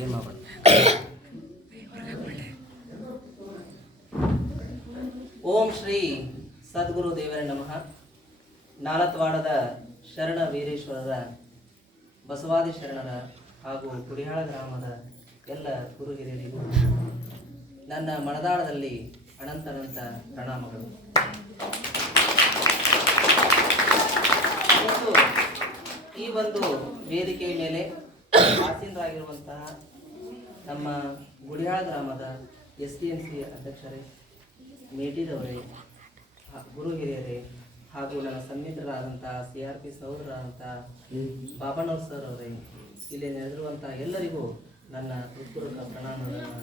ಏನು ಮಾಡಬೇಡ. ಓಂ ಶ್ರೀ ಸದ್ಗುರು ದೇವರೇ ನಮಃ. ನಾಲತ್ವಾಡದ ಶರಣ ವೀರೇಶ್ವರರ ಬಸವಾದಿ ಶರಣರ ಹಾಗೂ ಕುಡಿಯಾಳ ಗ್ರಾಮದ ಎಲ್ಲ ಗುರು ಹಿರಿಯರಿಗೂ ನನ್ನ ಮನದಾಳದಲ್ಲಿ ಅನಂತ ಪ್ರಣಾಮಗಳು. ಈ ಒಂದು ವೇದಿಕೆಯ ಮೇಲೆ ಆಸೀನರಾಗಿರುವಂತಹ ನಮ್ಮ ಗುಡಿಯಾಳ ಗ್ರಾಮದ SDNC ಅಧ್ಯಕ್ಷರೇ, ಮೇಟಿದವರೇ, ಗುರು ಹಿರಿಯರೇ ಹಾಗೂ ನನ್ನ ಸನ್ನಿಹಿತರಾದಂತಹ CRP ಸಹೋದರರಾದಂತಹ ಬಾಬಣ್ಣವ್ರ ಸರ್ ಅವರೇ, ಇಲ್ಲಿ ನೆರೆದಿರುವಂತಹ ಎಲ್ಲರಿಗೂ ನನ್ನ ಹೃತ್ಪೂರ್ವಕ ಪ್ರಣಾಮಗಳನ್ನು.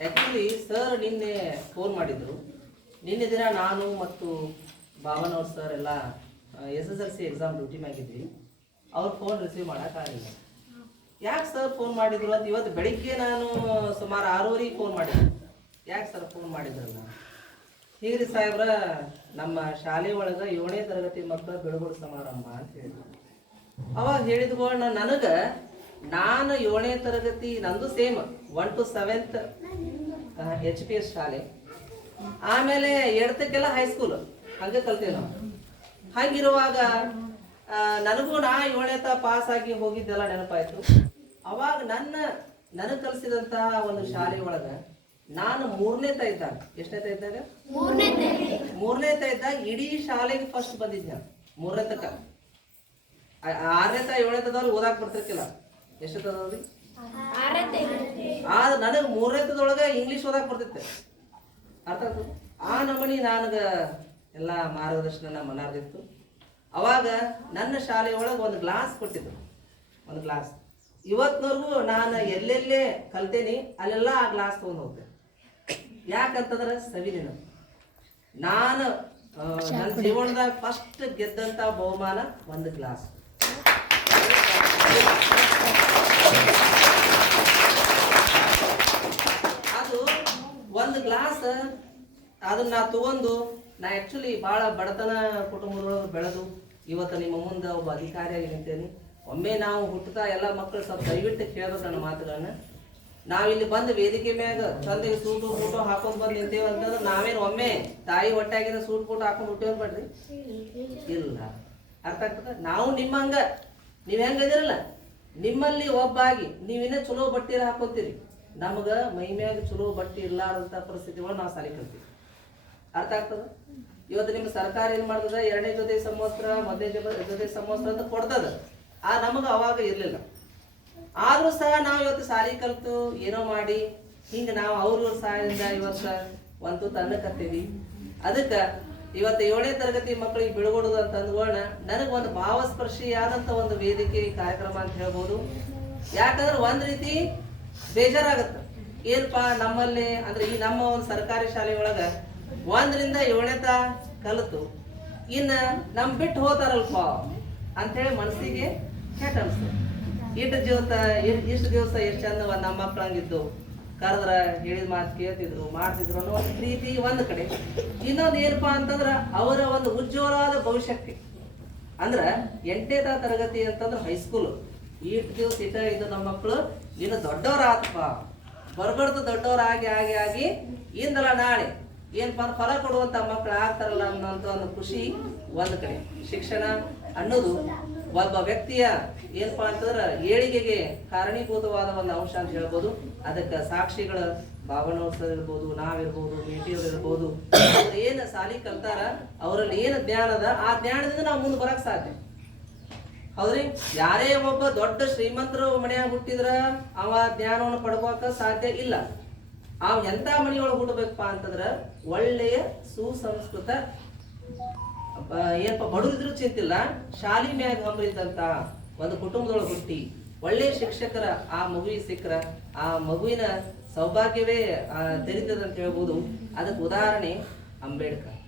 ಆ್ಯಕ್ಚುಲಿ ಸರ್ ನಿನ್ನೆ ಫೋನ್ ಮಾಡಿದರು. ನಿನ್ನೆ ದಿನ ನಾನು ಮತ್ತು ಬಾಬಣ್ಣವ್ರ ಸರ್ ಎಲ್ಲ SSLC ಎಕ್ಸಾಮ್ ಡ್ಯೂಟಿ ಮ್ಯಾಗಿದ್ವಿ. ಅವ್ರು ಫೋನ್ ರಿಸೀವ್ ಮಾಡೋಕ್ಕಾಗಿಲ್ಲ. ಯಾಕೆ ಸರ್ ಫೋನ್ ಮಾಡಿದ್ರು ಅಂತ ಇವತ್ತು ಬೆಳಿಗ್ಗೆ ನಾನು ಸುಮಾರು 6:30 ಫೋನ್ ಮಾಡಿದ್ದೆ. ಯಾಕೆ ಸರ್ ಫೋನ್ ಮಾಡಿದ್ರಲ್ಲ? ಹೀಗ್ರಿ ಸಾಹೇಬ್ರ, ನಮ್ಮ ಶಾಲೆ ಒಳಗೆ 7ನೇ ತರಗತಿ ಮಕ್ಕಳ ಬಿಡುಗಡೆ ಸಮಾರಂಭ ಅಂತ ಹೇಳಿದ್ರು. ಅವಾಗ ಹೇಳಿದ್ಕೊಂಡು ನಾನು 7ನೇ ತರಗತಿ, ನಂದು ಸೇಮ್ 1 to 7th HPS ಶಾಲೆ, ಆಮೇಲೆ 8th ಹೈಸ್ಕೂಲ್ ಹಂಗೆ ಕಲ್ತೇವೆ ನಾವು. ಹಂಗಿರುವಾಗ ನನಗೂ 7ನೇ ಪಾಸ್ ಆಗಿ ಹೋಗಿದ್ದೆಲ್ಲ ನೆನಪಾಯ್ತು. ಅವಾಗ ನನಗೆ ಕಲಿಸಿದಂತಹ ಒಂದು ಶಾಲೆ ಒಳಗೆ ನಾನು 3ನೇ ಇದ್ದಾಗ, ಎಷ್ಟನೇ ಇದ್ದಾಗ 3ನೇ ಇದ್ದಾಗ ಇಡೀ ಶಾಲೆಗೆ ಫಸ್ಟ್ ಬಂದಿದ್ದೆ ನಾನು. 3ನೇ ತಕ್ಕ 6ನೇ 7ನೇದವ್ರು ಓದಾಕ್ ಬರ್ತಿರ್ಕಿಲ್ಲ. ಎಷ್ಟದವ್ರಿ? ಆದ್ರೆ ನನಗೆ 3ನೇದೊಳಗೆ ಇಂಗ್ಲೀಷ್ ಓದಾಕ್ ಬರ್ತಿತ್ತೆ. ಅರ್ಥ ಆಗ್ತದೆ? ಆ ನಮನಿ ನನಗೆ ಎಲ್ಲ ಮಾರ್ಗದರ್ಶನ ಮನಾರ್ದಿತ್ತು. ಅವಾಗ ನನ್ನ ಶಾಲೆ ಒಳಗೆ ಒಂದು ಗ್ಲಾಸ್ ಕೊಟ್ಟಿದ್ರು, ಒಂದು ಗ್ಲಾಸ್. ಇವತ್ತಿನವರೆಗೂ ನಾನು ಎಲ್ಲೆಲ್ಲೇ ಕಲ್ತೇನಿ ಅಲ್ಲೆಲ್ಲ ಆ ಗ್ಲಾಸ್ ತೊಗೊಂಡು ಹೋಗ್ತೇನೆ. ಯಾಕಂತಂದ್ರೆ ಸವಿಲಿನ ನಾನು ನನ್ನ ಜೀವನದಾಗ ಫಸ್ಟ್ ಗೆದ್ದಂಥ ಬಹುಮಾನ ಒಂದು ಗ್ಲಾಸ್. ಅದು ಒಂದು ಗ್ಲಾಸ್, ಅದನ್ನ ನಾ ತಗೊಂಡು ನಾ ಆ್ಯಕ್ಚುಲಿ ಭಾಳ ಬಡತನ ಕುಟುಂಬದೊಳಗೆ ಬೆಳೆದು ಇವತ್ತು ನಿಮ್ಮ ಮುಂದೆ ಒಬ್ಬ ಅಧಿಕಾರಿಯಾಗಿ ನಿಂತೇನೆ. ಒಮ್ಮೆ ನಾವು ಹುಟ್ಟುತ್ತಾ ಎಲ್ಲ ಮಕ್ಕಳು ಸ್ವಲ್ಪ ದಯವಿಟ್ಟು ಕೇಳಬೇಕು ನನ್ನ ಮಾತುಗಳನ್ನ. ನಾವಿಲ್ಲಿ ಬಂದು ವೇದಿಕೆ ಮ್ಯಾಗ ಚಂದಿಗೆ ಸೂಟು ಬೂಟು ಹಾಕೊಂಡು ಬಂದು ನಿಂತೇವೆ ಅಂತಂದ್ರೆ ನಾವೇನು ಒಮ್ಮೆ ತಾಯಿ ಹೊಟ್ಟೆಯಾಗಿನ ಸೂಟ್ ಬೂಟು ಹಾಕೊಂಡು ಹುಟ್ಟೇವ್ ಮಾಡ್ರಿ? ಇಲ್ಲ. ಅರ್ಥ ಆಗ್ತದೆ? ನಾವು ನಿಮ್ಮಂಗ ನೀವು ಹೆಂಗದಿರಲ್ಲ, ನಿಮ್ಮಲ್ಲಿ ಒಬ್ಬಾಗಿ ನೀವಿನ್ನ ಚಲೋ ಬಟ್ಟೆ ಹಾಕೋತೀರಿ. ನಮ್ಗೆ ಮೈ ಮ್ಯಾಗ ಚಲೋ ಬಟ್ಟೆ ಇರ್ಲಾರಂಥ ಪರಿಸ್ಥಿತಿ ಒಳಗೆ ನಾವು ಸಾಲಿ ಕಲ್ತೀವಿ. ಅರ್ಥ ಆಗ್ತದ? ಇವತ್ತು ನಿಮ್ಮ ಸರ್ಕಾರ ಏನು ಮಾಡ್ತದ, 2ನೇ ಜೊತೆ ಸಮವಸ್ತ್ರ 1ನೇ ಜೊತೆ ಸಮವಸ್ತ್ರ ಅಂತ ಕೊಡ್ತದ. ನಮಗೆ ಅವಾಗ ಇರಲಿಲ್ಲ. ಆದರೂ ಸಹ ನಾವು ಇವತ್ತು ಸಾಲಿ ಕಲಿತು ಏನೋ ಮಾಡಿ ಹಿಂಗೆ ನಾವು ಅವ್ರ ಸಹಾಯದಿಂದ ಇವತ್ತು ಒಂದು ತನ್ನಕತ್ತೀವಿ. ಅದಕ್ಕೆ ಇವತ್ತು 7ನೇ ತರಗತಿ ಮಕ್ಕಳಿಗೆ ಬಿಡುಗಡುದು ಅಂತ ಅಂದ್ಕೊಳ್ಳೋಣ, ನನಗೊಂದು ಭಾವಸ್ಪರ್ಶಿಯಾದಂಥ ಒಂದು ವೇದಿಕೆ ಕಾರ್ಯಕ್ರಮ ಅಂತ ಹೇಳ್ಬೋದು. ಯಾಕಂದ್ರೆ ಒಂದು ರೀತಿ ಬೇಜಾರಾಗತ್ತೆ. ಏನಪ್ಪಾ ನಮ್ಮಲ್ಲಿ ಅಂದ್ರೆ ಈ ನಮ್ಮ ಒಂದು ಸರ್ಕಾರಿ ಶಾಲೆ ಒಳಗೆ 1ರಿಂದ 7ನೇ ಕಲಿತು ಇನ್ನು ನಮ್ಮ ಬಿಟ್ಟು ಹೋತಾರಲ್ಪ ಅಂಥೇಳಿ ಮನಸ್ಸಿಗೆ ಕೆಟ್ಟ ಅನಿಸ್ತದೆ. ಇಷ್ಟು ದಿವಸ ಎಷ್ಟು ಚಂದ ನಮ್ಮ ಮಕ್ಳು ಹಂಗಿದ್ದು ಕರೆದ್ರ ಹೇಳಿದ ಮಾತು ಕೇಳ್ತಿದ್ರು, ಮಾಡ್ತಿದ್ರು ಅನ್ನೋ ಒಂದು ಪ್ರೀತಿ ಒಂದು ಕಡೆ. ಇನ್ನೊಂದು ಏನಪ್ಪಾ ಅಂತಂದ್ರೆ ಅವರ ಒಂದು ಉಜ್ವಲವಾದ ಭವಿಷ್ಯಕ್ಕೆ ಅಂದ್ರೆ 8ನೇ ತರಗತಿ ಅಂತಂದ್ರೆ ಹೈಸ್ಕೂಲ್. ಇಷ್ಟು ದಿವಸ ಇದು ನಮ್ಮ ಮಕ್ಕಳು ಇನ್ನು ದೊಡ್ಡವ್ರ ಆತ್ಮ ಬರ್ಬಾರ್ದು, ದೊಡ್ಡವ್ರ ಆಗಿ ಇಂದಲ್ಲ ನಾಳೆ ಏನಪ್ಪ ಫಲ ಕೊಡುವಂಥ ಮಕ್ಕಳು ಆಗ್ತಾರಲ್ಲ ಅನ್ನೋಂಥ ಒಂದು ಖುಷಿ ಒಂದು ಕಡೆ. ಶಿಕ್ಷಣ ಅನ್ನೋದು ಒಬ್ಬ ವ್ಯಕ್ತಿಯ ಏನಪ್ಪಾ ಅಂತಂದ್ರೆ ಏಳಿಗೆಗೆ ಕಾರಣೀಭೂತವಾದ ಒಂದು ಅಂಶ ಅಂತ ಹೇಳ್ಬೋದು. ಅದಕ್ಕೆ ಸಾಕ್ಷಿಗಳ ಬಾಬಣ್ಣವ್ರ ಸರ್ ಇರ್ಬೋದು, ನಾವಿರ್ಬೋದು, ಮೇಟಿಯವ್ರು ಇರ್ಬೋದು. ಅವ್ರು ಏನು ಸಾಲಿ ಕಲ್ತಾರ, ಅವರಲ್ಲಿ ಏನು ಜ್ಞಾನ ಅದ, ಆ ಜ್ಞಾನದಿಂದ ನಾವು ಮುಂದೆ ಬರಕ್ ಸಾಧ್ಯ. ಹೌದ್ರಿ? ಯಾರೇ ಒಬ್ಬ ದೊಡ್ಡ ಶ್ರೀಮಂತರು ಮನೆಯಾಗ ಹುಟ್ಟಿದ್ರ ಅವ ಜ್ಞಾನವನ್ನು ಪಡ್ಕೋಕ ಸಾಧ್ಯ ಇಲ್ಲ. ಎಂಥ ಮನೆಯೊಳಗೆ ಹುಟ್ಟಬೇಕಪ್ಪ ಅಂತಂದ್ರ ಒಳ್ಳೆಯ ಸುಸಂಸ್ಕೃತ, ಏನಪ್ಪ ಬಡವಿದ್ರು ಚಿಂತಿಲ್ಲ, ಶಾಲಿ ಮ್ಯಾಗ ಹಂಬರಿದ್ದಂತ ಒಂದು ಕುಟುಂಬದೊಳಗೆ ಹುಟ್ಟಿ ಒಳ್ಳೆಯ ಶಿಕ್ಷಕರ ಆ ಮಗುವಿಗೆ ಸಿಕ್ಕರ ಆ ಮಗುವಿನ ಸೌಭಾಗ್ಯವೇ ತೆರೀತದ ಅಂತ ಹೇಳ್ಬೋದು. ಅದಕ್ಕೆ ಉದಾಹರಣೆ ಅಂಬೇಡ್ಕರ್.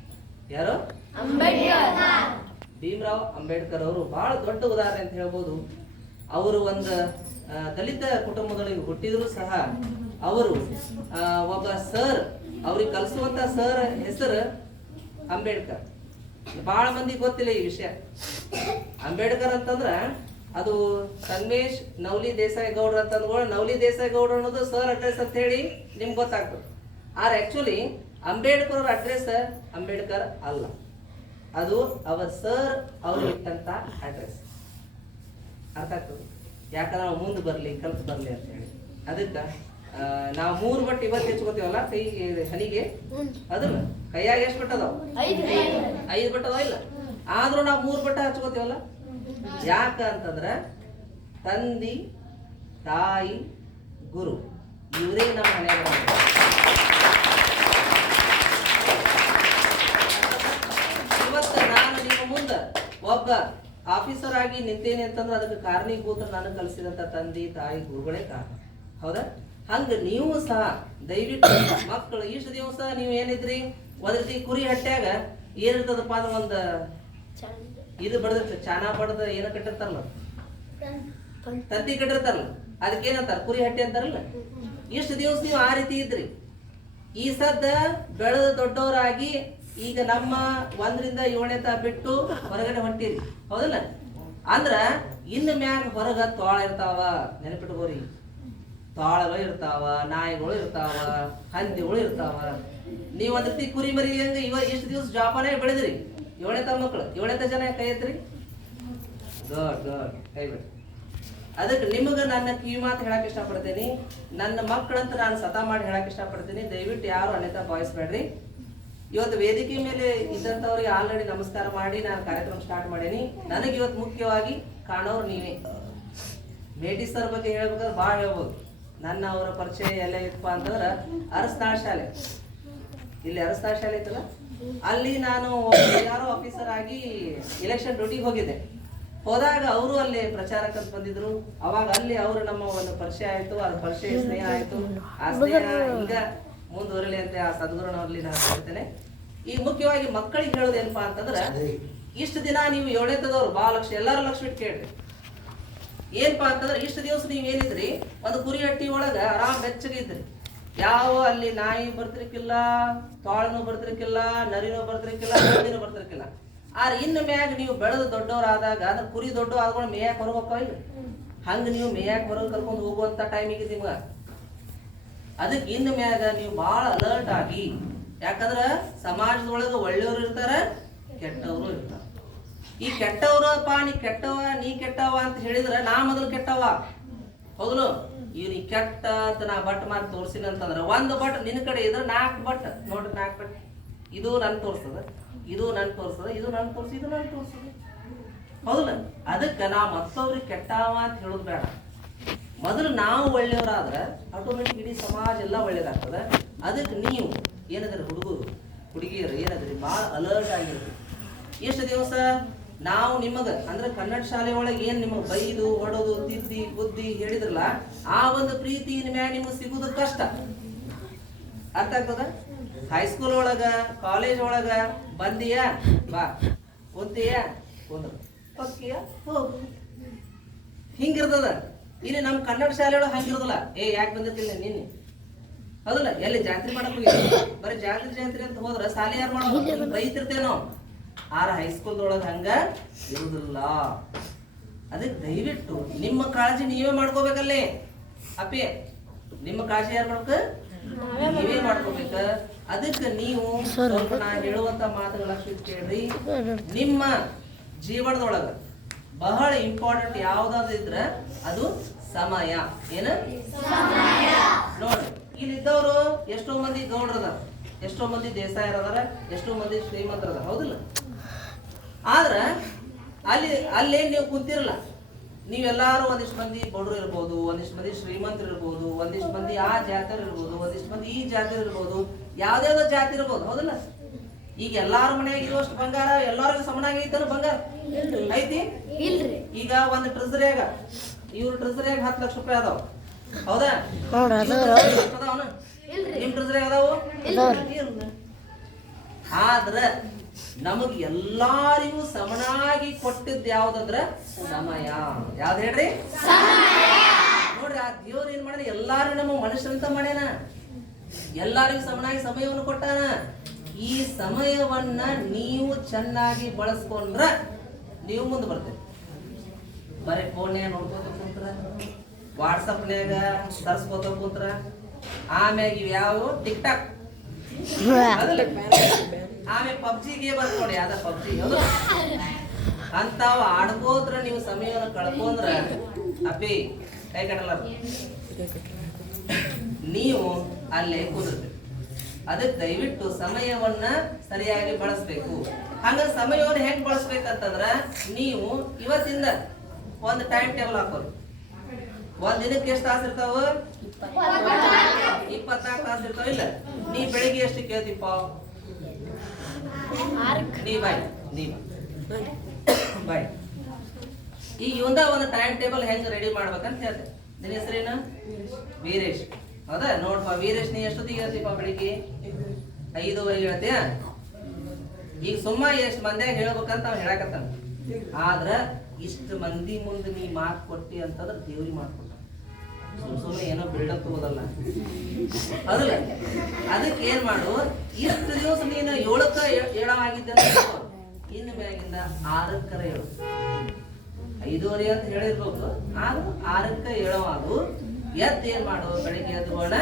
ಯಾರು? ಭೀಮರಾವ್ ಅಂಬೇಡ್ಕರ್ ಅವರು ಬಹಳ ದೊಡ್ಡ ಉದಾಹರಣೆ ಅಂತ ಹೇಳ್ಬೋದು. ಅವರು ಒಂದು ದಲಿತ ಕುಟುಂಬದೊಳಗೆ ಹುಟ್ಟಿದ್ರು ಸಹ ಅವರು ಒಬ್ಬ ಸರ್, ಅವ್ರಿಗೆ ಕಲಿಸುವಂತ ಸರ್ ಹೆಸರು ಅಂಬೇಡ್ಕರ್. ಬಹಳ ಮಂದಿ ಗೊತ್ತಿಲ್ಲ ಈ ವಿಷಯ. ಅಂಬೇಡ್ಕರ್ ಅಂತಂದ್ರ ಅದು ಸಂಗಮೇಶ್ ನವಲಿ ದೇಸಾಯಿ ಗೌಡ್ರ ಅಂತ ಅಂದ್ಕೊಳ್ಳಿ. ನವಲಿ ದೇಸಾಯಿ ಗೌಡ್ರ ಅನ್ನೋದು ಸರ್ ಅಡ್ರೆಸ್ ಅಂತ ಹೇಳಿ ನಿಮ್ಗೆ ಗೊತ್ತಾಗ್ತದೆ. ಆದ್ರೆ ಆಕ್ಚುಲಿ ಅಂಬೇಡ್ಕರ್ ಅವ್ರ ಅಡ್ರೆಸ್ ಅಂಬೇಡ್ಕರ್ ಅಲ್ಲ, ಅದು ಅವರ ಸರ್ ಅವ್ರು ಇಟ್ಟಂತ ಅಡ್ರೆಸ್. ಅರ್ಥ ಆಗ್ತದೆ? ಯಾಕಂದ್ರೆ ನಾವು ಮುಂದೆ ಬರ್ಲಿ ಕಲ್ತು ಬರ್ಲಿ ಅಂತ ಹೇಳಿ. ಅದಕ್ಕೆ ನಾವು 3 ಬಟ್ ಇವತ್ತು ಹೆಚ್ಕೋತೀವಲ್ಲ ಕೈಗೆ ಹನಿಗೆ, ಅದಲ್ಲ ಕೈಯಾಗ ಎಷ್ಟು ಬಟ್ ಅದಾವ? 5 ಬಟ್ ಅದಾವ ಇಲ್ಲ. ಆದ್ರೂ ನಾವು 3 ಬಟ್ಟ ಹಚ್ಕೋತೀವಲ್ಲ. ಯಾಕ ಅಂತಂದ್ರೆ ತಂದಿ ತಾಯಿ ಗುರು ಇವರೇ ನಮ್ಮ ಮನೆ. ಇವತ್ತು ನಾನು ನಿಮ್ಮ ಮುಂದೆ ಒಬ್ಬ ಆಫೀಸರ್ ಆಗಿ ನಿಂತೇನೆ ಅಂತಂದ್ರೆ ಅದಕ್ಕೆ ಕಾರಣೀಭೂತ ನಾನು ಕಲಿಸಿದಂತ ತಂದೆ ತಾಯಿ ಗುರುಗಳೇ ಕಾರಣ. ಹೌದಾ? ಹಂಗ ನೀವು ಸಹ ದಯವಿಟ್ಟು ಮಕ್ಕಳು ಇಷ್ಟು ದಿವಸ ನೀವು ಏನಿದ್ರಿ ಒಂದ್ ರೀತಿ ಕುರಿ ಹಟ್ಟ್ಯಾಗ ಏನಿರ್ತದಪ್ಪ ಅಂದ್ರೆ ಒಂದು ಇದು ಬಡದ ಚಾನ ಬಡದ ಏನ ಕಟ್ಟಿರ್ತಾರಲ್ಲ, ತಂತಿ ಕಟ್ಟಿರ್ತಾರಲ್ಲ, ಅದಕ್ಕೇನಂತಾರ ಕುರಿ ಹಟ್ಟಿ ಅಂತಾರಲ್ಲ. ಇಷ್ಟು ದಿವಸ ನೀವು ಆ ರೀತಿ ಇದ್ರಿ. ಈ ಸದ್ದ ಬೆಳೆದ ದೊಡ್ಡವರಾಗಿ ಈಗ ನಮ್ಮ 1ರಿಂದ 7ನೇ ಬಿಟ್ಟು ಹೊರಗಡೆ ಹೊಂಟಿರಿ. ಹೌದಲ್ಲ? ಅಂದ್ರ ಇನ್ನು ಮ್ಯಾಗ ಹೊರಗ ತೋಳ ಇರ್ತಾವ, ನೆನಪಿಟ್ಕೋರಿ. ತೋಳಗಳು ಇರ್ತಾವ, ನಾಯಿಗಳು ಇರ್ತಾವ, ಹಂದಿಗಳು ಇರ್ತಾವ. ನೀವು ಒಂದ್ ರೀತಿ ಕುರಿ ಮರಿ ಹಂಗ ಇಷ್ಟು ದಿವಸ ಜಾಪಾನೇ ಬೆಳೆದ್ರಿ. 7ನೇ ಮಕ್ಕಳು 7ನೇ ಜನ ಕೈ ಐತ್ರಿ. ಗುಡ್ ಗುಡ್, ಕೈ ಬಿಡ್ರಿ. ಅದಕ್ಕೆ ನಿಮಗೆ ನನ್ನ ಕಿವಿ ಮಾತು ಹೇಳಕ್ ಇಷ್ಟಪಡ್ತೀನಿ. ನನ್ನ ಮಕ್ಕಳಂತ ನಾನು ಸತಾ ಮಾಡಿ ಹೇಳಕ್ ಇಷ್ಟಪಡ್ತೀನಿ. ದಯವಿಟ್ಟು ಯಾರು ಅನ್ಯತಾ ಭಾವಿಸ್ಬೇಡ್ರಿ. ಇವತ್ತು ವೇದಿಕೆ ಮೇಲೆ ಇದ್ದಂಥವ್ರಿಗೆ ಆಲ್ರೆಡಿ ನಮಸ್ಕಾರ ಮಾಡಿ ನಾನು ಕಾರ್ಯಕ್ರಮ ಸ್ಟಾರ್ಟ್ ಮಾಡೀನಿ. ನನಗೆ ಇವತ್ತು ಮುಖ್ಯವಾಗಿ ಕಾಣೋರು ನೀವೇ. ಮೇಟಿ ಸರ್ ಬಗ್ಗೆ ಹೇಳ್ಬೇಕಾದ್ರೆ ಭಾಳ ಹೇಳ್ಬೋದು. ನನ್ನ ಅವರ ಪರಿಚಯ ಎಲ್ಲ ಇತ್ತಪ್ಪ ಅಂತಂದ್ರೆ ಅರಸ್ನಾಳ್ ಶಾಲೆ, ಇಲ್ಲಿ ಅರಸ್ನಾಳ್ ಶಾಲೆ ಐತಲ್ಲ, ಅಲ್ಲಿ ನಾನು ಯಾರೋ ಆಫೀಸರ್ ಆಗಿ ಎಲೆಕ್ಷನ್ ಡ್ಯೂಟಿಗೆ ಹೋಗಿದ್ದೆ. ಹೋದಾಗ ಅವರು ಅಲ್ಲಿ ಪ್ರಚಾರಕ್ಕೆ ಬಂದಿದ್ರು. ಅವಾಗ ಅಲ್ಲಿ ಅವರು ನಮ್ಮ ಒಂದು ಪರಿಚಯ ಆಯ್ತು. ಅದು ಪರಿಚಯ ಸ್ನೇಹ ಆಯ್ತು. ಆ ಸ್ನೇಹ ಈಗ ಮುಂದುವರಲಿ ಅಂತ ಆ ಸದ್ಗುರುನಲ್ಲಿ ನಾನು ಹೇಳ್ತೇನೆ. ಈಗ ಮುಖ್ಯವಾಗಿ ಮಕ್ಕಳಿಗೆ ಹೇಳೋದೇನಪ್ಪಾ ಅಂತಂದ್ರೆ, ಇಷ್ಟು ದಿನ ನೀವು 7ನೇದವ್ರು ಭಾಳ ಲಕ್ಷ ಎಲ್ಲಾರು ಲಕ್ಷ ಇಟ್ಟು ಕೇಳ್ರಿ. ಏನಪ್ಪಾ ಅಂತಂದ್ರೆ ಇಷ್ಟು ದಿವಸ ನೀವ್ ಏನಿದ್ರಿ ಒಂದು ಕುರಿ ಹಟ್ಟಿ ಒಳಗ ಆರಾಮ್ ಬೆಚ್ಚಗೆ ಇದ್ರಿ. ಯಾವ ಅಲ್ಲಿ ನಾಯಿ ಬರ್ತಿರ್ಕಿಲ್ಲ, ತೋಳನು ಬರ್ತಿರ್ಕಿಲ್ಲ, ನರಿನೂ ಬರ್ತಿರ್ಕಿಲ್ಲ, ಹಂದಿನೂ ಬರ್ತಿರ್ಕಿಲ್ಲ. ಆದ್ರೆ ಇನ್ನು ಮ್ಯಾಗ ನೀವು ಬೆಳೆದು ದೊಡ್ಡವರಾದಾಗ ಅದ್ರ ಕುರಿ ದೊಡ್ಡ ಆದ್ಕೊಂಡು ಮೇಯಾಕ ಹೊರಗೆ ಹೋಗ್ತಾವ ಇಲ್ಲ, ಹಂಗ ನೀವು ಮೇಯಾಕ ಹೊರಗೆ ಕರ್ಕೊಂಡು ಹೋಗುವಂತ ಟೈಮಿಗೆ ನಿಮ್ಗ. ಅದಕ್ಕೆ ಇನ್ನು ಮ್ಯಾಗ ನೀವು ಭಾಳ ಅಲರ್ಟ್ ಆಗಿ, ಯಾಕಂದ್ರ ಸಮಾಜದೊಳಗ ಒಳ್ಳೆಯವರು ಇರ್ತಾರ, ಕೆಟ್ಟವರು ಇರ್ತಾರ. ಈ ಕೆಟ್ಟವ್ರಪ್ಪ ನೀ ಕೆಟ್ಟವ ನೀ ಕೆಟ್ಟವ ಅಂತ ಹೇಳಿದ್ರೆ ನಾ ಮೊದಲು ಕೆಟ್ಟವ. ಹೌದಲು? ಈ ನೀ ಕೆಟ್ಟ ಅಂತ ನಾ ಬಟ್ ಮಾರ್ಕ್ ತೋರ್ಸಿನ ಅಂತಂದ್ರೆ 1 ಬಟ್ ನಿನ್ನ ಕಡೆ ಇದ್ರೆ 4 ಬಟ್ ನೋಡ್ರಿ, 4 ಬಟ್ ಇದು ನನ್ ತೋರ್ಸದ, ಇದು ನನ್ ತೋರ್ಸದ, ಇದು ನನ್ ತೋರ್ಸಿ, ಇದು ನನ್ ತೋರ್ಸದ. ಹೌದಲ್ಲ? ಅದಕ್ಕೆ ನಾ ಮತ್ತೊಬ್ರಿಗೆ ಕೆಟ್ಟವ ಅಂತ ಹೇಳೋದು ಬೇಡ. ಮೊದಲು ನಾವು ಒಳ್ಳೆಯವರಾದ್ರೆ ಆಟೋಮೆಟಿಕ್ ಇಡೀ ಸಮಾಜ ಎಲ್ಲ ಒಳ್ಳೇದಾಗ್ತದೆ. ಅದಕ್ಕೆ ನೀವು ಏನಾದ್ರಿ ಹುಡುಗರು ಹುಡುಗಿಯರು ಏನಾದ್ರಿ ಭಾಳ ಅಲರ್ಟ್ ಆಗಿರ್ತೀವಿ. ಎಷ್ಟು ದಿವಸ ನಾವು ನಿಮಗ ಅಂದ್ರೆ ಕನ್ನಡ ಶಾಲೆ ಒಳಗೆ ಏನ್ ನಿಮಗ್ ಬೈದು ಹೊಡೋದು ತಿದ್ದಿ ಬುದ್ಧಿ ಹೇಳಿದ್ರಲ್ಲ, ಆ ಒಂದು ಪ್ರೀತಿ ಮ್ಯಾಗ ನಿಮ್ಗೆ ಸಿಗುದು ಕಷ್ಟ. ಅರ್ಥ ಆಗ್ತದ? ಹೈಸ್ಕೂಲ್ ಒಳಗ ಕಾಲೇಜ್ ಒಳಗ ಬಂದಿಯ ಬಾ, ಕುಂತೀಯ ಕುಂದ್ರ, ಪಕ್ಕಿಯ ಹೋಗು, ಹಿಂಗಿರ್ತದ. ಇಲ್ಲಿ ನಮ್ ಕನ್ನಡ ಶಾಲೆ ಒಳಗೆ ಹಂಗಿರೋದಿಲ್ಲ. ಯಾಕೆ ಬಂದಿರ್ತಿಲ್ಲ ನಿನ್ನೆ? ಹೌದಲ್ಲ? ಎಲ್ಲಿ ಜಾತ್ರೆ ಮಾಡಕ್ ಹೋಗಿದ್ವಿ, ಬರೀ ಜಾತ್ರೆ ಅಂತ ಹೋದ್ರ ಶಾಲೆ ಯಾರು ಮಾಡ್ಬೋದು? ಬೈತಿರ್ತೇವೆ ನಾವು. ಆರ ಹೈಸ್ಕೂಲ್ದೊಳಗೆ ಹಂಗ ಇರುವುದಿಲ್ಲ. ಅದಕ್ಕೆ ದಯವಿಟ್ಟು ನಿಮ್ಮ ಕಾಳಜಿ ನೀವೇ ಮಾಡ್ಕೋಬೇಕಲ್ಲೇ ಅಪ್ಪಿ. ನಿಮ್ಮ ಕಾಳಜಿ ಯಾರು ಮಾಡ್ಬೇಕು? ನೀವೇ ಮಾಡ್ಕೋಬೇಕ. ಅದಕ್ಕೆ ನೀವು ಸ್ವಲ್ಪ ನಾ ಹೇಳುವಂತ ಮಾತುಗಳ ಕೇಳ್ರಿ. ನಿಮ್ಮ ಜೀವನದೊಳಗ ಬಹಳ ಇಂಪಾರ್ಟೆಂಟ್ ಯಾವ್ದಾದ್ರು ಇದ್ರೆ ಅದು ಸಮಯ. ಏನ ನೋಡ್ರಿ, ಇಲ್ಲಿದ್ದವರು ಎಷ್ಟೋ ಮಂದಿ ಗೌಡ್ರದ, ಎಷ್ಟೋ ಮಂದಿ ದೇಸಾಯರದಾರ, ಎಷ್ಟೋ ಮಂದಿ ಶ್ರೀಮಂತರದ. ಹೌದಿಲ್ಲ? ಆದ್ರ ಅಲ್ಲೇನ್ ನೀವು ಕುಂತಿರಲ್ಲ. ನೀವೆಲ್ಲಾರು ಒಂದಿಷ್ಟು ಮಂದಿ ಬಡವರು ಇರ್ಬೋದು, ಒಂದಿಷ್ಟು ಮಂದಿ ಶ್ರೀಮಂತರು ಇರ್ಬೋದು, ಒಂದಿಷ್ಟು ಮಂದಿ ಆ ಜಾತಿ ಇರ್ಬೋದು, ಒಂದಿಷ್ಟು ಮಂದಿ ಈ ಜಾತಿ ಇರ್ಬೋದು, ಯಾವ್ದಾವ್ದೋ ಜಾತಿ ಇರ್ಬೋದು. ಹೌದಲ್ಲ? ಈಗ ಎಲ್ಲಾರ ಮನೆಯಾಗ ಇರುವಷ್ಟು ಬಂಗಾರ ಎಲ್ಲಾರಿಗೂ ಸಮನಾಗಿ ಐತನ ಬಂಗಾರ ಐತಿ? ಈಗ ಒಂದು ಟ್ರೆಸರಿಯಾಗ ಇವ್ರ ಟ್ರೆಸರಿಯಾಗ 10 ಲಕ್ಷ ರೂಪಾಯಿ ಅದಾವ. ಹೌದಾ? ನಿಮ್ ಟ್ರೆಸರಿಯಾಗ ಅದಾವು? ಆದ್ರ ನಮಗ್ ಎಲ್ಲಾರಿಗೂ ಸಮನಾಗಿ ಕೊಟ್ಟಿದ್ ಯಾವ್ದಂದ್ರ ಸಮಯ. ಯಾವ್ದು ಹೇಳ್ರಿ? ನೋಡ್ರಿ, ಆ ದೇವ್ರ ಏನ್ ಮಾಡ್ಯಾನ, ಎಲ್ಲಾರು ನಮ್ಮ ಮನುಷ್ಯರಂತ ಮಾಡ್ಯಾನ, ಎಲ್ಲಾರಿಗೂ ಸಮನಾಗಿ ಸಮಯವನ್ನು ಕೊಟ್ಟಾನ. ಈ ಸಮಯವನ್ನ ನೀವು ಚೆನ್ನಾಗಿ ಬಳಸ್ಕೊಂಡ್ರ ನೀವು ಮುಂದೆ ಬರ್ತೀರಿ. ಬರೀ ಫೋನ್ಯಾಗ ನೋಡ್ಕೋತ ಕುಂತ್ರ, ವಾಟ್ಸಪ್ನ್ಯಾಗ ತರ್ಸ್ಕೋತ ಕುಂತ್ರ, ಆಮ್ಯಾಗ ಇವ್ ಯಾವ ಟಿಕ್ ಟಾಕ್, ಆಮೇಲೆ ಪಬ್ಜಿ ಗೇಮ್ ಅಂತ ನೋಡಿ, ಅದ ಪಬ್ಜಿ ಅಂತಾವ್ ಆಡ್ಕೋದ್ರ ನೀವು ಸಮಯವನ್ನು ಕಳ್ಕೊಂಡ್ರ ಅಪ್ಪಿ ಕೈ ಕಟ್ಟಲ್ಲ, ನೀವು ಅಲ್ಲೇ ಕುದುರ್ಬೇಕು. ಅದಕ್ಕೆ ದಯವಿಟ್ಟು ಸಮಯವನ್ನ ಸರಿಯಾಗಿ ಬಳಸ್ಬೇಕು. ಹಂಗ ಸಮಯವನ್ನು ಹೆಂಗ್ ಬಳಸ್ಬೇಕಂತಂದ್ರ ನೀವು ಇವತ್ತಿಂದ ಒಂದು ಟೈಮ್ ಟೇಬಲ್ ಹಾಕೋರಿ. ಒಂದ್ ದಿನಕ್ಕೆ ಎಷ್ಟು ತಾಸು ಇರ್ತಾವ? 24 ತಾಸು ಇರ್ತಾವ. ಇಲ್ಲ ನೀ ಬೆಳಿಗ್ಗೆ ಎಷ್ಟು ಕೇಳ್ತಿಪ್ಪ? ನೀ ಬಾಯ್ ಈಗ ಇವಂದ ಒಂದು ಟೈಮ್ ಟೇಬಲ್ ಹೆಂಗ್ ರೆಡಿ ಮಾಡ್ಬೇಕಂತ ಹೇಳ್ತೆ. ನಿನ್ನ ಹೆಸರೇನು? ವೀರೇಶ್. ಹೌದಾ? ನೋಡ್ಪ ವೀರೇಶ್, ನೀ ಎಷ್ಟೊತ್ತಿಗೆ ಹೇಳ್ತಿಪ್ಪ? ಬೆಳಿಗ್ಗೆ 5:30 ಹೇಳ್ತೀಯ. ಈಗ ಸುಮ್ಮ ಎಷ್ಟು ಮಂದ್ಯಾಗ ಹೇಳ್ಬೇಕಂತ ಅವ್ ಹೇಳಕತ್ತಾನ. ಆದ್ರ ಇಷ್ಟು ಮಂದಿ ಮುಂದೆ ನೀ ಮಾತು ಕೊಟ್ಟಿ ಅಂತಂದ್ರೆ ದೇವ್ರಿಗೆ ಮಾಡ್ಕೊಟ್ಟ. ಸುಮ್ಮನೆ ಏನೋ ಬಿಲ್ಡಪ್ ತಗೋದಲ್ಲ, ಅದಲ್ಲ. ಅದಕ್ಕೆ ಏನ್ ಮಾಡು, ಇಷ್ಟು ದಿವಸ ನೀನು 7ಕ್ಕೆ ಏಳವಾಗಿದ್ದ, ಇನ್ನು ಮ್ಯಾಗಿಂದ 6ಕ್ಕೆ ಹೇಳು. 5:30 ಅಂತ ಹೇಳಿರ್ಬೇಕು, ಆದ್ರೂ 6ಕ್ಕೆ ಏಳವಾಗು. ಎದ್ದು ಏನ್ ಮಾಡು, ಬೆಳಿಗ್ಗೆ ಎದ್ದುಗೋಣ,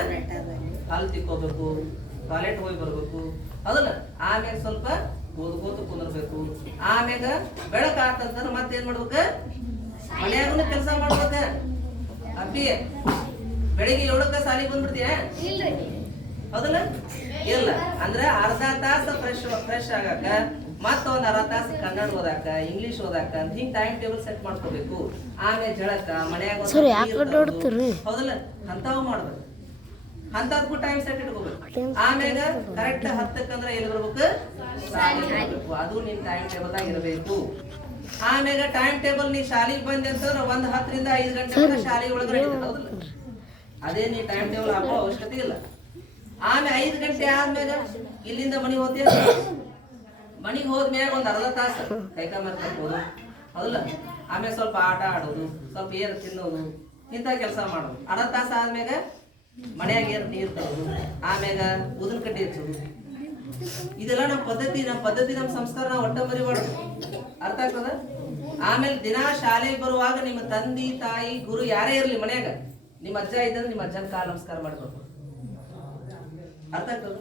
ಹಲ್ ತಿಕ್ಕೋಬೇಕು, ಟಾಯ್ಲೆಟ್ ಹೋಗಿ ಬರ್ಬೇಕು, ಅದಲ್ಲ. ಆಮ್ಯಾಗ ಸ್ವಲ್ಪ ಓದ್ಕೋತ ಕುಂದಿರ್ಬೇಕು. ಆಮ್ಯಾಗ ಬೆಳಕ್ ಆತಂದ್ರೆ ಮತ್ತೇನ್ ಮಾಡ್ಬೇಕ? ಮನ್ಯಾಗೂ ಕೆಲಸ ಮಾಡ್ಬೇಕ. ಅಪ್ಪಿ ಬೆಳಿಗ್ಗೆ 7ಕ್ಕೆ ಸಾಲಿಗೆ ಬಂದ್ಬಿಡ್ತೀಯ? ಹೌದಲ್ಲ? ಇಲ್ಲ ಅಂದ್ರೆ ಅರ್ಧ ತಾಸು ಫ್ರೆಶ್ ಆಗಾಕ, ಮತ್ತೊಂದು ಅರ್ಧ ತಾಸು ಕನ್ನಡ ಓದಾಕ, ಇಂಗ್ಲಿಷ್ ಓದಾಕ ಅಂತ ಹಿಂಗ್ ಟೈಮ್ ಟೇಬಲ್ ಸೆಟ್ ಮಾಡ್ಕೋಬೇಕು. ಆಮೇಲೆ ಜಳಕ, ಮನ್ಯಾಗ ಹೌದಲ್ಲ, ಅಂತಾವ್ ಮಾಡ್ಬೇಕು. ಅಂತದ್ಕು ಟೈಮ್ ಸೆಟ್ ಇಟ್ಕೋಬೇಕು. ಆಮ್ಯಾಗ ಕರೆಕ್ಟ್ 10ಕ್ಕಂದ್ರೆ ಎಲ್ಲಿ ಬರ್ಬೇಕು? ಸಾಲಿಗೆ. ಅದು ನಿನ್ ಟೈಮ್ ಟೇಬಲ್ ಆಗಿ ಇರಬೇಕು. ಆಮ್ಯಾಗ ಟೈಮ್ ಟೇಬಲ್ ನೀ ಶಾಲೆಗೆ ಬಂದೆ ಅಂತಂದ್ರೆ 10 ರಿಂದ 5 ಗಂಟೆ ಶಾಲೆ ಒಳಗಡೆ ಹೌದಲ್ಲ. ಅದೇ ನೀ ಟೈಮ್ ಟೇಬಲ್ ಹಾಕೋ ಅವಶ್ಯಕತೆ ಇಲ್ಲ. ಆಮೇಲೆ 5 ಗಂಟೆ ಆದ್ಮ್ಯಾಗ ಇಲ್ಲಿಂದ ಮನೆಗೆ ಹೋಗ್ತೀಯ. ಮನೆಗೆ ಹೋದ್ಮ್ಯಾಗ ಒಂದು ಅರ್ಧ ತಾಸು ಕೈಕಾಲು ಮಾಡ್ಕೊಂಡು ಹೌದಲ್ಲ. ಆಮೇಲೆ ಸ್ವಲ್ಪ ಆಟ ಆಡೋದು, ಸ್ವಲ್ಪ ಏರು ತಿನ್ನೋದು, ಇಂಥ ಕೆಲಸ ಮಾಡೋದು. ಅರ್ಧ ತಾಸು ಆದ್ಮ್ಯಾಗ ಮನ್ಯಾಗ ಏರು ನೀರು ತರೋದು, ಆಮ್ಯಾಗ ಉದಿನ ಕಡ್ಡಿ ಹಚ್ಚೋದು. ಇದೆಲ್ಲ ನಮ್ಮ ಪದ್ಧತಿ, ನಮ್ಮ ಸಂಸ್ಕಾರ ನಾವು ಒಟ್ಟ ಮರಿಬಾರ್ದು. ಅರ್ಥ ಆಗ್ತದ? ಆಮೇಲೆ ದಿನಾ ಶಾಲೆಗೆ ಬರುವಾಗ ನಿಮ್ಮ ತಂದೆ ತಾಯಿ ಗುರು ಯಾರೇ ಇರ್ಲಿ ಮನ್ಯಾಗ, ನಿಮ್ಮ ಅಜ್ಜ ಇದ್ದಂದ್ರೆ ನಿಮ್ಮ ಅಜ್ಜನ ಕಾಲು ನಮಸ್ಕಾರ ಮಾಡ್ಬೇಕು. ಅರ್ಥ ಆಗ್ತದ?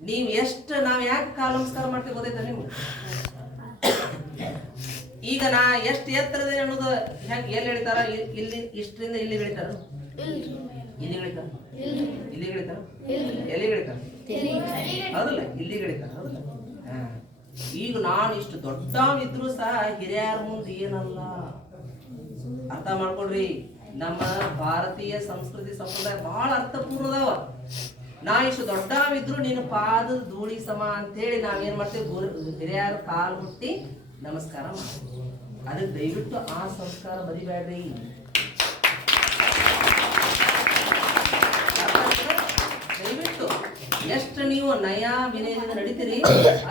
ನೀವು ಎಷ್ಟು, ನಾವ್ ಯಾಕೆ ಕಾಲು ನಮಸ್ಕಾರ ಮಾಡ್ತೀವಿ ಗೊತ್ತೈತ ನೀವು? ಈಗ ನಾ ಎಷ್ಟು ಎತ್ತರದೇ ಅನ್ನೋದು ಹೆಂಗ್ ಎಲ್ಲಿ ಹಿಡಿತಾರ? ಇಲ್ಲಿ ಇಷ್ಟರಿಂದ ಇಲ್ಲಿ ಹಿಡಿತಾರ, ಇಲ್ಲಿ ಹಿಡಿತಾರ, ಇಲ್ಲಿ ಹಿಡಿತಾರ, ಎಲ್ಲಿ ಹಿಡಿತಾರ? ಹೌದಲ್ಲ, ಇಲ್ಲಿ ಹಿಡಿತಾರ. ಹೌದಲ್ಲ? ಈಗ ನಾನು ಇಷ್ಟು ದೊಡ್ಡವನಿದ್ರು ಸಹ ಹಿರಿಯರ ಮುಂದೆ ಏನಲ್ಲ. ಅರ್ಥ ಮಾಡ್ಕೊಡ್ರಿ, ನಮ್ಮ ಭಾರತೀಯ ಸಂಸ್ಕೃತಿ ಸಂಪ್ರದಾಯ ಬಹಳ ಅರ್ಥಪೂರ್ಣದವ. ನಾ ಇಷ್ಟು ದೊಡ್ಡವಿದ್ರು ನಿನ್ನ ಪಾದದ ಧೂಳಿ ಸಮ ಅಂತೇಳಿ ನಾವೇನ್ ಮಾಡ್ತೇವೆ? ಹಿರಿಯರ ಕಾಲು ಮುಟ್ಟಿ ನಮಸ್ಕಾರ ಮಾಡ್ತೀವಿ. ಅದಕ್ಕೆ ದಯವಿಟ್ಟು ಆ ಸಂಸ್ಕಾರ ಬರಿಬೇಡ್ರಿ. ದಯವಿಟ್ಟು ಎಷ್ಟು ನೀವು ನಯ ವಿನಯದಿಂದ ನಡೀತೀರಿ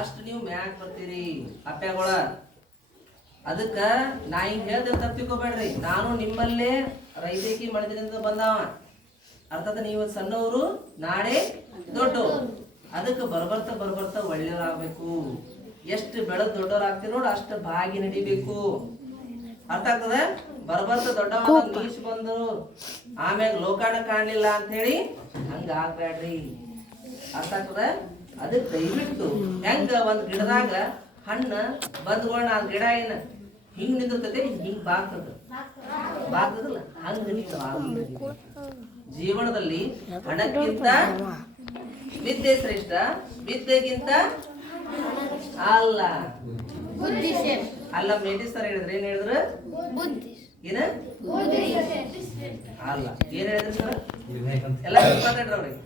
ಅಷ್ಟು ನೀವು ಮ್ಯಾಕ್ ಬರ್ತೀರಿ ಅಪ್ಪ್ಯಾಗಳ. ಅದಕ್ಕ ನಾ ಹಿಂಗ್ ಹೇಳ್ದೆ ತಪ್ಪಿಕೋಬೇಡ್ರಿ. ನಾನು ನಿಮ್ಮಲ್ಲೇ ರೈತಕಿ ಮಳದಿಂದ ಬಂದವ. ಅರ್ಥಾತ್ ನೀವು ಸಣ್ಣವರು, ನಾಳೆ ದೊಡ್ಡವರು. ಅದಕ್ಕೆ ಬರ್ಬರ್ತಾ ಒಳ್ಳೆಯವರಾಗಬೇಕು. ಎಷ್ಟು ಬೆಳೆದ್ ದೊಡ್ಡವರಾಗ್ತೀರಿ ನೋಡು, ಅಷ್ಟು ಭಾಗಿ ನಡಿಬೇಕು. ಅರ್ಥ ಆಗ್ತದ? ಬರ್ಬರ್ತಾ ದೊಡ್ಡವ ನೀಚ್ ಬಂದರು ಆಮ್ಯಾಗ ಲೋಕಾಣ ಕಾಣ್ಲಿಲ್ಲ ಅಂತ ಹೇಳಿ ಹಂಗ ಆಗ್ಬೇಡ್ರಿ. ಅರ್ಥ ಆಗ್ತದ? ಅದಕ್ಕೆ ದಯವಿಟ್ಟು ಹೆಂಗ ಒಂದ್ ಗಿಡದಾಗ ಹಣ್ಣ ಬಂದ್ಕೊಂಡ ಆ ಗಿಡ ಏನ ಹಿಂಗ್ ನಿಂದಿರ್ತೈತೆ, ಹಿಂಗ್ ಬಾಗ್ತದಲ್ಲ, ಹಂಗ ನೀವು ಜೀವನದಲ್ಲಿ ಹಣಕ್ಕಿಂತ ವಿದ್ಯೆ ಶ್ರೇಷ್ಠ, ವಿದ್ಯೆಗಿಂತ ಅಲ್ಲ ಅಲ್ಲ. ಮೇಟಿಸ್ತಾರ ಹೇಳಿದ್ರೆ ಏನ್ ಹೇಳಿದ್ರು? ಏನ ಅಲ್ಲ, ಏನ್ ಹೇಳಿದ್ರು ಸರ್? ಎಲ್ಲ ಮಾತಾಡ್ರಿ ಅವ್ರಿಗೆ.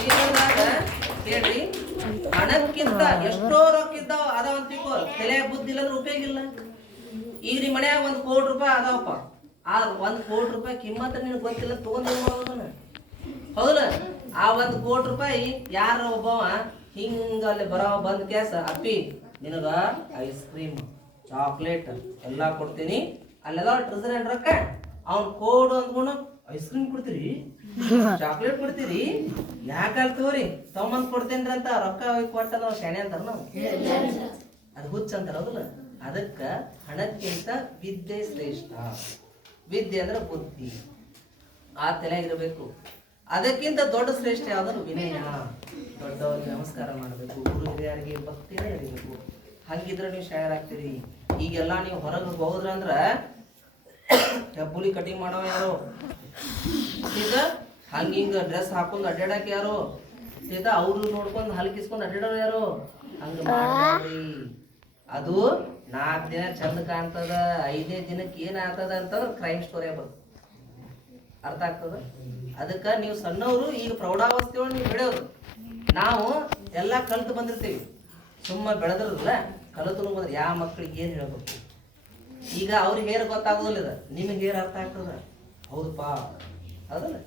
ಜೀವನದಾಗ ಹೇಳ್ರಿ, ಹಣಕ್ಕಿಂತ ಎಷ್ಟೋ ರೊಕ್ಕ ಇದ್ದಾವ ಅದಾವ ತಿಳ್ಕೊ. ತಲೆಯಾಗ ಬುದ್ಧಿ ಇಲ್ಲಂದ್ರೆ ಉಪಯೋಗ ಇಲ್ಲ. ಈಗ ನಿಮ್ಮ ಮನ್ಯಾಗ 1 ಕೋಟಿ ರೂಪಾಯಿ ಅದಾವಪ್ಪ, ಆ 1 ಕೋಟಿ ರೂಪಾಯಿ ಕಿಮ್ಮತ್ತ ನಿನಗೆ ಗೊತ್ತಿಲ್ಲ, ತಗೊಂಡ್ ಹೌದಲ್ಲ? ಆ 1 ಕೋಟಿ ರೂಪಾಯಿ ಯಾರ ಒಬ್ಬವ ಹಿಂಗ ಅಲ್ಲಿ ಬಂದ್ ಕ್ಯಾಸ, ಅಪ್ಪಿ ನಿನಗ ಐಸ್ ಕ್ರೀಮ್, ಚಾಕ್ಲೇಟ್ ಎಲ್ಲಾ ಕೊಡ್ತೀನಿ, ಅಲ್ಲೆಲ್ಲ ಟ್ರೆಸರ್ ರೊಕ್ಕ ಅವ್ನ್ ಕೋಡು ಅಂದ್ಕೊಂಡು ಐಸ್ ಕ್ರೀಮ್ ಕೊಡ್ತೀರಿ, ಚಾಕ್ಲೇಟ್ ಕೊಡ್ತೀರಿ, ಯಾಕಲ್ ತಗೋರಿ ತಗೊಂಬಂದ್ ಕೊಡ್ತೇನ್ರಿ ಅಂತ ರೊಕ್ಕ ಹೋಗಿ ಕೊಟ್ಟದ ಶಾಣೆ ಅಂತಾರ ನಾವು. ಅದು ಹುಚ್ಚ ಅಂತಾರ ಹೌದಲ್ಲ. ಅದಕ್ಕ ಹಣಕ್ಕಿಂತ ವಿದ್ಯೆ ಶ್ರೇಷ್ಠ. ವಿದ್ಯೆ ಅಂದ್ರೆ ಬುದ್ಧಿ, ಆ ತಲೆಯಾಗಿರ್ಬೇಕು. ಅದಕ್ಕಿಂತ ದೊಡ್ಡ ಶ್ರೇಷ್ಠ ಯಾವ್ದು? ವಿನಯ. ದೊಡ್ಡವರಿಗೆ ನಮಸ್ಕಾರ ಮಾಡಬೇಕು, ಗುರು ಹಿರಿಯರಿಗೆ ಭಕ್ತಿನೇ ಇರಬೇಕು. ಹಂಗಿದ್ರೆ ನೀವು ಶಾಯರಾಗ್ತೀರಿ. ಈಗೆಲ್ಲ ನೀವು ಹೊರಗೆ ಹೋದ್ರಂದ್ರ ಹೆಬ್ಬುಲಿ ಕಟಿಂಗ್ ಮಾಡೋ ಯಾರು, ಈಗ ಹಂಗಿಂಗ ಡ್ರೆಸ್ ಹಾಕೊಂಡ್ ಅಡ್ಡಾಡಕ್ ಯಾರು, ಸೀದಾ ಅವ್ರು ನೋಡ್ಕೊಂಡ್ ಹಲ್ಕಿಸ್ಕೊಂಡ್ ಅಡ್ಡಾಡೋರು ಯಾರು? ಹಂಗ ಮಾಡ್ರಿ. ಅದು 4 ದಿನ ಚಂದ ಕಾಣ್ತದ, 5ನೇ ದಿನಕ್ಕೆ ಏನ್ ಆಗ್ತದ ಅಂತಂದ್ರೆ ಕ್ರೈಮ್ ಸ್ಟೋರಿ ಬರ್ತದೆ. ಅರ್ಥ ಆಗ್ತದ? ಅದಕ್ಕ ನೀವು ಸಣ್ಣವರು ಈಗ ಪ್ರೌಢಾವಸ್ಥೆ ಒಳಗೆ ನೀವು ಬೆಳೆಯೋದು. ನಾವು ಎಲ್ಲ ಕಲ್ತು ಬಂದಿರ್ತೀವಿ, ಸುಮ್ಮ ಬೆಳೆದ್ರಲ್ಲ ಕಲಿತು ಬಂದ್ರೆ ಯಾವ ಮಕ್ಳಿಗೆ ಏನ್ ಹೇಳ್ಬೇಕು. ಈಗ ಅವ್ರಿಗೆ ಹೇರ್ ಗೊತ್ತಾಗೋದಿಲ್ಲ, ಇದು ನಿಮಗೆ ಹೇರ್ ಅರ್ಥ ಆಗ್ತದ. ಹೌದಪ್ಪಾ, ಹೌದಲ್ಲ?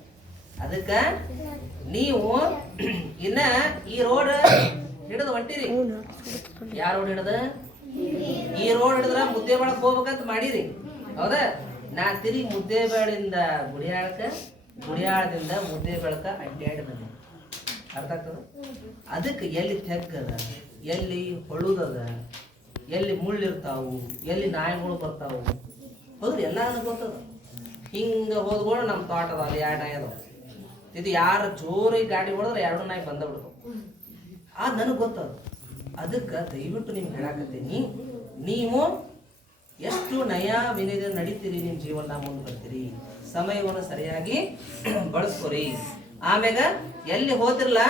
ಅದಕ್ಕ ನೀವು ಇನ್ನ ಈ ರೋಡ್ ಹಿಡಿದು ಹೊಂಟಿರಿ. ಯಾವ ರೋಡ್ ಹಿಡ್ದ? ಈ ರೋಡ್ ಹಿಡಿದ್ರ ಮುದ್ದೇಬೇಳಕ್ ಹೋಗ್ಬೇಕಂತ ಮಾಡಿರಿ, ಹೌದಾ? ನಾ ತಿರುಗಿ ಮುದ್ದೇಬೇಳಿಂದ ಗುಡಿಯಾಳಕ, ಗುಡಿಯಾಳದಿಂದ ಮುದ್ದೇಬೇಳಕ ಅಡ್ಡಾಡಿ ಬಂದೆ. ಅರ್ಥ ಆಗ್ತದ? ಅದಕ್ಕೆ ಎಲ್ಲಿ ತೆಗ್ಗದ, ಎಲ್ಲಿ ಹೊಳುದದ, ಎಲ್ಲಿ ಮುಳ್ಳಿರ್ತಾವು, ಎಲ್ಲಿ ನಾಯಿಗಳು ಬರ್ತಾವು, ಹೌದ್ರಿ? ಎಲ್ಲ ನನಗೆ ಗೊತ್ತದ. ಹಿಂಗ ಹೋದ್ಗಳು ನಮ್ಮ ತೋಟ ಅದ, ಅಲ್ಲಿ 2 ನಾಯಿ ಅದಾವ. ಇದು ಯಾರು ಜೋರಿಗೆ ಗಾಡಿ ಹೊಡೆದ್ರೆ 2 ನಾಯಿ ಬಂದ ಬಿಡ್ತಾವ. ನನಗೆ ಗೊತ್ತದ. ಅದಕ್ಕೆ ದಯವಿಟ್ಟು ನಿಮ್ಗೆ ಹೇಳಾಕತ್ತೀನಿ, ನೀವು ಎಷ್ಟು ನಯ ವಿನಯದ ನಡೀತೀರಿ, ನಿಮ್ಮ ಜೀವನ ಮುಂದೆ ಬರ್ತೀರಿ. ಸಮಯವನ್ನು ಸರಿಯಾಗಿ ಬಳಸ್ಕೊರಿ. ಆಮ್ಯಾಗ ಎಲ್ಲಿ ಹೋತಿರ್ಲ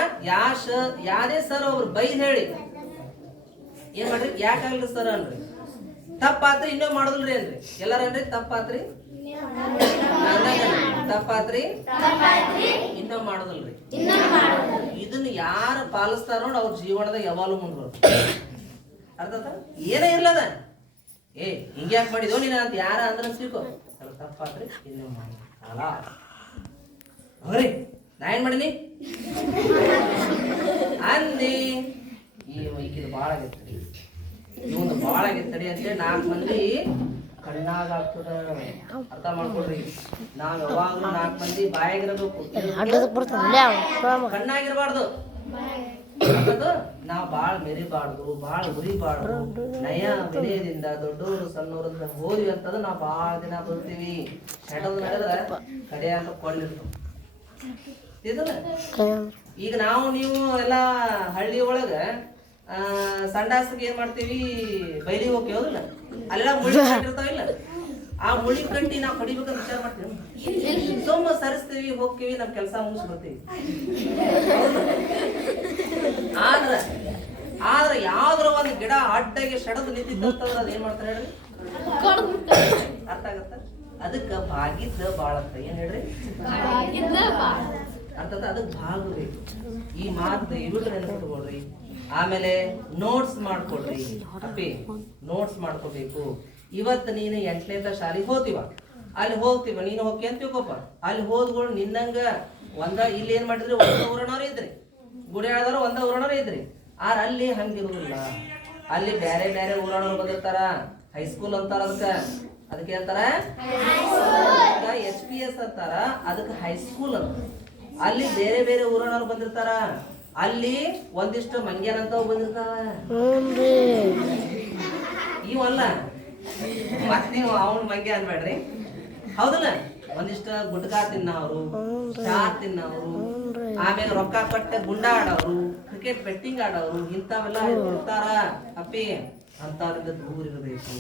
ಯಾವ್ದೇ ಸರ್ ಒಬ್ರು ಬೈದ್ ಹೇಳಿ ಏನ್ ಮಾಡ್ರಿ, ಯಾಕಾಗಲ್ರಿ ಸರ್ ಅನ್ರಿ. ತಪ್ಪಾತ್ರಿ ಇನ್ನೂ ಮಾಡುದಿಲ್ರಿ ಅನ್ರಿ. ಎಲ್ಲಾರನ್ರಿ ತಪ್ಪಾತ್ರಿ, ತಪ್ಪಾತ್ರಿ ಇನ್ನೂ ಮಾಡುದಿಲ್ರಿ. ಇದನ್ನ ಯಾರು ಪಾಲಿಸ್ತಾರ ನೋಡಿ ಅವ್ರ ಜೀವನದಾಗ ಯಾವಾಗಲೂ ಮುಂದೆ ಬರ್ತಾರೆ. ಅರ್ಥ ಏನೇ ಇರ್ಲದ, ಹಿಂಗ್ಯಾಕ್ ಮಾಡಿದೋ ನೀನ ಅಂತ ಯಾರ ಅಂದ್ರೆ ಅನ್ಸ್ಲಿಕ್ಕೋ, ತಪ್ಪಾತ್ರಿ ಇನ್ನೂ ಮಾಡಿ ಅಲ್ಲ ಅವ್ರಿ ನಾ ಏನ್ ಮಾಡೀನಿ ಅಂದಿ. ಈಗಿದು ಭಾಳ ಆಗೈತಿ, ಇವೊಂದು ಭಾಳ ಆಗೈತಡಿ ಅಂತ 4 ಮಂದಿ ಕಣ್ಣಾಗ ಆಗ್ತದ. ಅರ್ಥ ಮಾಡ್ಕೊಡ್ರಿ. ನಾವ್ ಯಾವಾಗ್ಲೂ 4 ಮಂದಿ ಬಾಯಾಗಿರಬೇಕು, ಕಣ್ಣಾಗಿರ್ಬಾರ್ದು. ನಾವ್ ಬಾಳ ಮೆರಿಬಾರ್ದು, ಬಾಳ ಉರಿಬಾರ್ದು. ನಯ ವಿನಯದಿಂದ ದೊಡ್ಡವರು ಸಣ್ಣವ್ರ ಹೋದ್ವಿ ಅಂತಂದ್ರೆ ನಾವ್ ಬಾಳ ದಿನ ಬರ್ತೀವಿ. ಶೆಟದ ನಡೆದ್ರೆ ಕಡೆ ಅಂತ ಕೊಳ್ಳಿರ್ತಾವ. ಈಗ ನಾವು ನೀವು ಎಲ್ಲ ಹಳ್ಳಿ ಒಳಗ ಸಂಡಾಸಕ್ಕೆ ಏನ್ ಮಾಡ್ತೀವಿ, ಬೈಲಿಗೆ ಹೋಗಿ ಹೌದಿಲ್ಲ, ಅಲ್ಲೆಲ್ಲ ಮುಳಿ ಕಟ್ಟಿರ್ತಾವಿಲ್ಲ, ಆ ಮುಳಿ ಕಟ್ಟಿ ನಾವು ಕಡಿಬೇಕಂತ ವಿಚಾರ ಮಾಡ್ತೀವಿ. ಸೋಮ ಸರಿಸ್ತೀವಿ, ಹೋಗ್ತೀವಿ, ನಮ್ ಕೆಲಸ ಮುಗಿಸ್ ಬರ್ತೀವಿ. ಆದ್ರೆ ಯಾವ್ದ್ರ ಒಂದು ಗಿಡ ಅಡ್ಡಾಗಿ ಸೆಡದು ನಿಂತಿತ್ತಂತಂದ್ರೆ ಅದ್ ಏನ್ ಮಾಡ್ತಾರೆ ಹೇಳ್ರಿ, ಅರ್ಥ ಆಗತ್ತ? ಅದಕ್ಕ ಬಾಗಿದ್ದ ಬಾಳತ್ತ. ಏನ್ ಹೇಳ್ರಿ, ಅರ್ಥದ ಅದಕ್ಕೆ ಭಾಗಬೇಕು. ಈ ಮಾತು ದಯವಿಟ್ಟು ನೆನಪಿಟ್ಕೊಳ್ರಿ. ಆಮೇಲೆ ನೋಟ್ಸ್ ಮಾಡ್ಕೊಡ್ರಿ. ಅಪ್ಪಿ ನೋಟ್ಸ್ ಮಾಡ್ಕೋಬೇಕು. ಇವತ್ತು ನೀನು 8ನೇ ಶಾಲೆಗೆ ಹೋಗ್ತೀವ, ಅಲ್ಲಿ ಹೋಗ್ತೀವ, ನೀನು ಹೋಗಿ ಅಂತ ತಿಳ್ಕೊಪ್ಪ. ಅಲ್ಲಿ ಹೋದ್ಗಳು ನಿನ್ನಂಗ ಇಲ್ಲಿ ಏನ್ ಮಾಡಿದ್ರಿ, 1 ಊರನವ್ರು ಇದ್ರಿ, ಗುಡಿ ಆಳದವ್ರು 1 ಊರನವ್ರು ಇದ್ರಿ. ಅಲ್ಲಿ ಹಂಗಿರುವುದಿಲ್ಲ. ಅಲ್ಲಿ ಬೇರೆ ಬೇರೆ ಊರನವ್ರು ಬಂದಿರ್ತಾರ. ಹೈಸ್ಕೂಲ್ ಅಂತಾರ, ಅದಕ್ಕೆ ಅಂತಾರ HPS ಅಂತಾರ, ಅದಕ್ಕೆ ಹೈಸ್ಕೂಲ್ ಅಂತ. ಅಲ್ಲಿ ಬೇರೆ ಬೇರೆ ಊರನವ್ರು ಬಂದಿರ್ತಾರ. ಅಲ್ಲಿ ಒಂದಿಷ್ಟು ಮಂಗ್ಯಾನ ಅಂತ ಬಂದಿರ್ತಾವ. ಇವಲ್ಲ ಮತ್ ನೀವು ಅವನ್ ಮಂಗ್ಯ ಅನ್ಬೇಡ್ರಿ, ಹೌದಲ್ಲ? ಒಂದಿಷ್ಟ ಗುಟ್ಕಾ ತಿನ್ನವ್ರು, ಚಾ ತಿನ್ನವ್ರು, ಆಮೇಲೆ ರೊಕ್ಕ ಕೊಟ್ಟ ಗುಂಡ ಆಡೋರು, ಕ್ರಿಕೆಟ್ ಬೆಟ್ಟಿಂಗ್ ಆಡೋರು, ಇಂಥವೆಲ್ಲ ಇರ್ತಾರ. ಅಪ್ಪಿ ಅಂತವ್ರಿಂದ ದೂರ ಇರಬೇಕು.